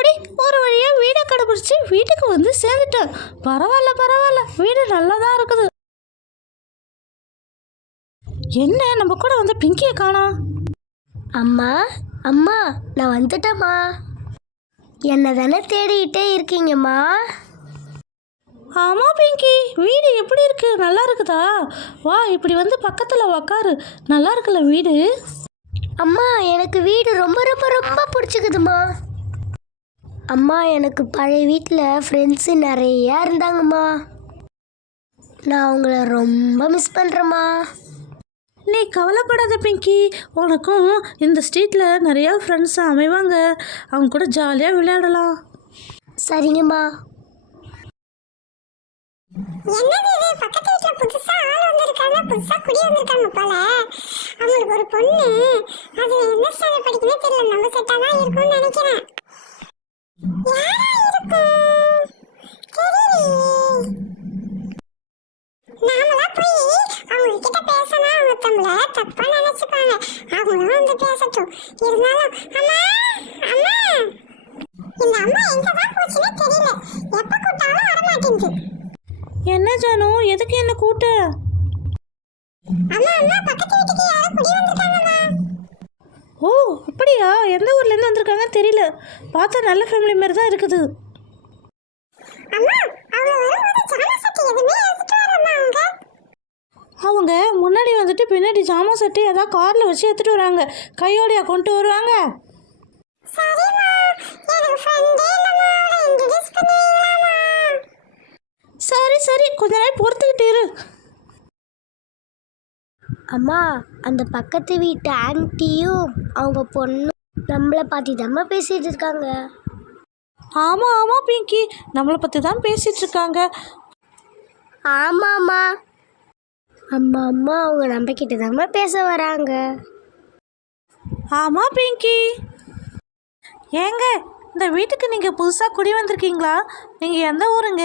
அப்பாடி ஒரு வழியாக வீடை கண்டுபிடிச்சி வீட்டுக்கு வந்து சேர்ந்துட்டேன். பரவாயில்ல பரவாயில்ல, வீடு நல்லா தான் இருக்குது. என்ன நம்ம கூட வந்து பிங்கியை காணோம்? அம்மா அம்மா, நான் வந்துட்டேம்மா. என்ன தானே தேடிக்கிட்டே இருக்கீங்கம்மா? ஆமாம் பிங்கி, வீடு எப்படி இருக்கு? நல்லா இருக்குதா? வா, இப்படி வந்து பக்கத்தில் உக்காரு. நல்லா இருக்குல்ல வீடு? அம்மா, எனக்கு வீடு ரொம்ப ரொம்ப ரொம்ப பிடிச்சிக்குதுமா. அம்மா, எனக்கு பழைய வீட்டில் ஃப்ரெண்ட்ஸு நிறையா இருந்தாங்கம்மா. நான் அவங்கள ரொம்ப மிஸ் பண்ணுறேம்மா. நீ கவலைப்படாத பிங்கி, உனக்கும் இந்த ஸ்ட்ரீட்டில் நிறையா ஃப்ரெண்ட்ஸ் அமைவாங்க. அவங்க கூட ஜாலியாக விளையாடலாம். சரிங்கம்மா. என்னது இது? பக்கத்து வீட்டுல புதுசா ஆள் வந்திருக்காங்க, புதுசா குடி வந்திருக்காங்க போல. அவங்களுக்கு ஒரு பொண்ணு, அது என்ன ஸ்டாண்டர்ட் படிக்குமே தெரியல. நம்ம செட்டா தான் இருக்கும்னு நினைக்கிறேன். யாரா இருக்கும் தெரியலையே. நாமளா போய் அவங்க கிட்ட பேசினா அவங்க நம்மள தப்பா நினைச்சுப்பாங்க. அவங்களும் வந்து பேசட்டும். இருந்தாலும் அம்மா அம்மா, இந்த அம்மா எங்கதான் போச்சுன்னே தெரியல. எப்ப கூட்டாலும் வரமாட்டேங்குது. என்ன ஜானு, எதுக்கு என்ன கூட்ட? அம்மா அம்மா, பக்கத்து வீட்டுக்கு யாரோ குடி வந்திருக்காங்கம்மா. ஓ அப்படியா? எந்த ஊர்லேருந்து வந்திருக்காங்கன்னு தெரியல. பார்த்தா நல்ல ஃபேமிலி மாதிரி தான் இருக்குது. அம்மா, அவங்க வரும்போது ஜாமா சட்டை எதுவுமே எடுத்துட்டு வரலம்மா. அவங்க முன்னாடி வந்துட்டு பின்னாடி ஜாமா சட்டை ஏதாவது காரில் வச்சு எடுத்துகிட்டு வராங்க. கையோடையா கொண்டு வருவாங்க. சரிம்மா, எனக்கு ஃப்ரெண்டே இல்லம்மா, அவளை இன்ட்ரோ듀ஸ் பண்ணுவீங்களாம்மா? சரி சரி, கொஞ்ச நேரம் பொறுத்துக்கிட்டு இரு. அம்மா, அந்த பக்கத்து வீட்டு ஆன்ட்டியும் அவங்க பொண்ணும் நம்மளை பார்த்து தாம்மா பேசிகிட்டு இருக்காங்க. ஆமாம் ஆமாம் பிங்கி, நம்மளை பற்றி தான் பேசிகிட்டு இருக்காங்க. ஆமாம்மா. அம்மா அம்மா, அவங்க நம்ம கிட்ட தாம்மா பேச வராங்க. ஆமாம் பிங்கி. ஏங்க, இந்த வீட்டுக்கு நீங்கள் புதுசாக குடி வந்திருக்கீங்களா? நீங்கள் எந்த ஊருங்க?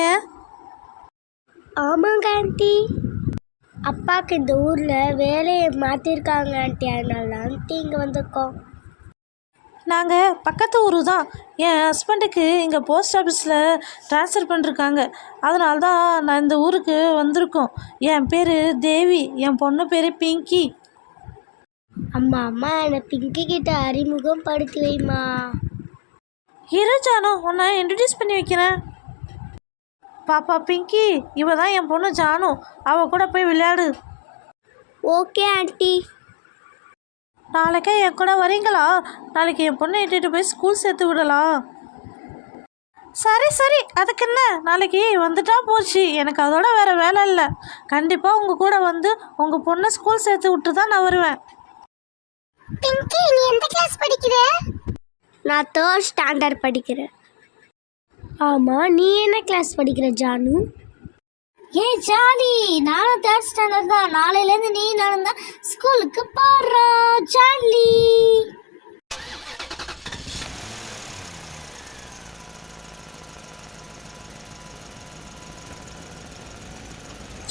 ஆமாங்க ஆண்டி, அப்பாவுக்கு இந்த ஊரில் வேலையை மாற்றிருக்காங்க ஆண்டி. அதனால ஆண்டி இங்கே வந்திருக்கோம். நாங்கள் பக்கத்து ஊர் தான். என் ஹஸ்பண்டுக்கு இங்கே போஸ்ட் ஆஃபீஸில் ட்ரான்ஸ்ஃபர் பண்ணிருக்காங்க. அதனால தான் நான் இந்த ஊருக்கு வந்திருக்கோம். என் பேர் தேவி, என் பொண்ணு பேர் பிங்கி. அம்மா அம்மா, என்னை பிங்கி கிட்ட அறிமுகம் படுத்தி வைமா. இரு ஜானு, உன்னை இன்ட்ரடியூஸ் பண்ணி வைக்கிறேன். பாப்பா பிங்கி, இவ தான் என் பொண்ணு ஜானு. அவள் கூட போய் விளையாடு. Okay aunty. நாளைக்கே என் கூட வரீங்களா? நாளைக்கு என் பொண்ணை இட்டுட்டு போய் ஸ்கூல் சேர்த்து விடலாம். சரி சரி, அதுக்கு என்ன, நாளைக்கு வந்துட்டா போச்சு. எனக்கு அதோட வேறு வேலை இல்லை. கண்டிப்பாக உங்கள் கூட வந்து உங்கள் பொண்ணை ஸ்கூல் சேர்த்து விட்டு தான் நான் வருவேன். பிங்கி, நீ எந்த கிளாஸ் படிக்கிற? நான் 3rd ஸ்டாண்டர்ட் படிக்கிறேன். ஆமாம், நீ என்ன கிளாஸ் படிக்கிற ஜானு? ஏய் ஜாலி, நானும் 3rd ஸ்டாண்டர்ட் தான். நாளையிலேருந்து நீ நானும் தான் ஸ்கூலுக்கு போகிறோம். ஜாலி.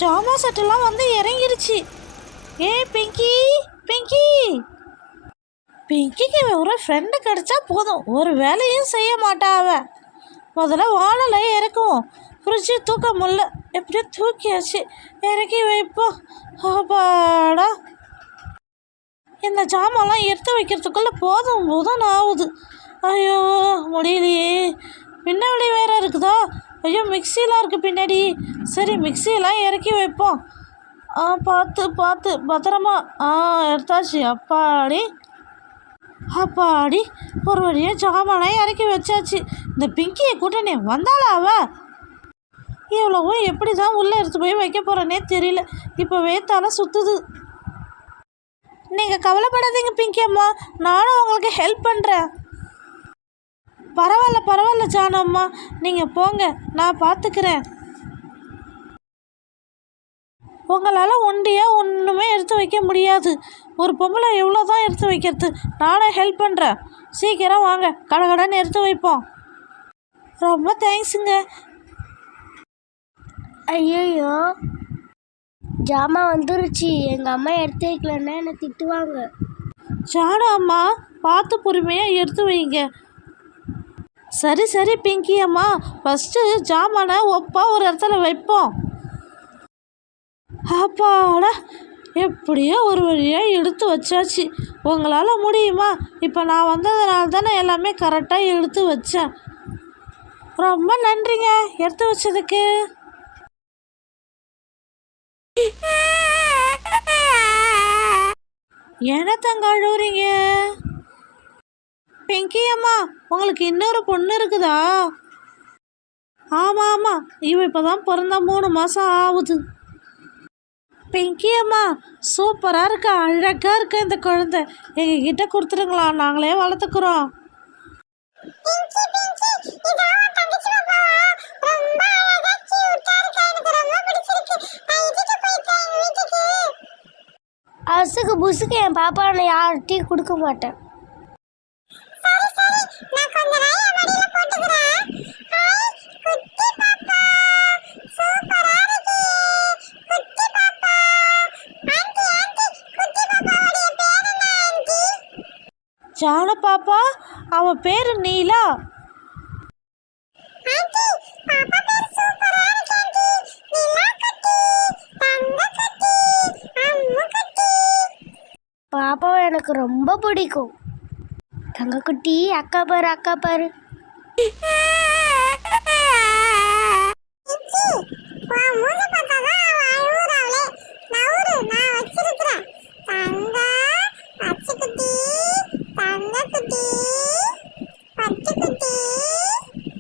ஜாமா செட்டெல்லாம் வந்து இறங்கிருச்சு. ஏய் பிங்கி பிங்கி, பிங்கிக்கு ஒரு ஃப்ரெண்டு கிடச்சா போதும், ஒரு வேலையும் செய்ய மாட்டா அவ. முதல்ல வாழலை இறக்குவோம். ஃப்ரிட்ஜு தூக்க முடியல, எப்படியோ தூக்கியாச்சு. இறக்கி வைப்போம். அப்பாடா, இந்த ஜாமான்லாம் எடுத்து வைக்கிறதுக்குள்ளே போதும் போதும் ஆகுது. ஐயோ முடியலையே. பின்னாடி வேறு இருக்குதா? ஐயோ, மிக்சிலாம் இருக்குது பின்னாடி. சரி, மிக்சியெல்லாம் இறக்கி வைப்போம். பார்த்து பார்த்து பத்திரமா. எடுத்தாச்சு. அப்பாடி அப்பாடி, ஒரு வழியாக ஜாமான்லாம் இறக்கி வச்சாச்சு. இந்த பிங்கியை கூட்டணி வந்தாளா அவ? எவ்வளவோ எப்படி தான் உள்ளே எடுத்து போய் வைக்க போகிறேன்னே தெரியல. இப்போவே தலை சுற்றுது. நீங்கள் கவலைப்படாதீங்க பிங்கி அம்மா, நானும் உங்களுக்கு ஹெல்ப் பண்ணுறேன். பரவாயில்ல பரவாயில்ல ஜானு அம்மா, நீங்கள் போங்க, நான் பார்த்துக்கிறேன். உங்களால் ஒண்டியாக ஒன்றுமே எடுத்து வைக்க முடியாது. ஒரு பொம்பளை எவ்வளோ தான் எடுத்து வைக்கிறது? நானே ஹெல்ப் பண்ணுறேன். சீக்கிரம் வாங்க, கடகடன்னு எடுத்து வைப்போம். ரொம்ப தேங்க்ஸுங்க. ஐயோ, ஜாமான் வந்துருச்சு. எங்கள் அம்மா எடுத்து வைக்கலன்னா என்னை திட்டுவாங்க. ஜானு அம்மா, பார்த்து பொறுமையாக எடுத்து வைங்க. சரி சரி பிங்கி அம்மா, ஃபஸ்ட்டு ஜாமானை ஒப்பா ஒரு இடத்துல வைப்போம். அப்பாடா, எப்படியோ ஒரு வழியாக எடுத்து வச்சாச்சு. உங்களால் முடியுமா? இப்போ நான் வந்ததுனால தானே எல்லாமே கரெக்டாக எடுத்து வச்சேன். ரொம்ப நன்றிங்க எடுத்து வச்சதுக்கு. என்னத்தங்க அழுவுறீங்க? பிங்கி அம்மா, உங்களுக்கு இன்னொரு பொண்ணு இருக்குதா? ஆமாம் ஆமாம், இவ இப்போ தான் பிறந்தா 3 மாதம் ஆகுது. பிங்கி அம்மா, சூப்பராக இருக்கா, அழகாக இருக்கா இந்த குழந்தை. எங்ககிட்ட கொடுத்துருங்களா, நாங்களே வளர்த்துக்குறோம். அசுக்கு புசுக்கு என் பாப்பா நான் யார்கிட்டையும் கொடுக்க மாட்டேன். ஜானு பாப்பா, அவ பேரு நீலா. பாப்பாவை எனக்கு ரொம்ப பிடிக்கும். தங்கக்குட்டி, அக்கா பாரு அக்கா பாரு.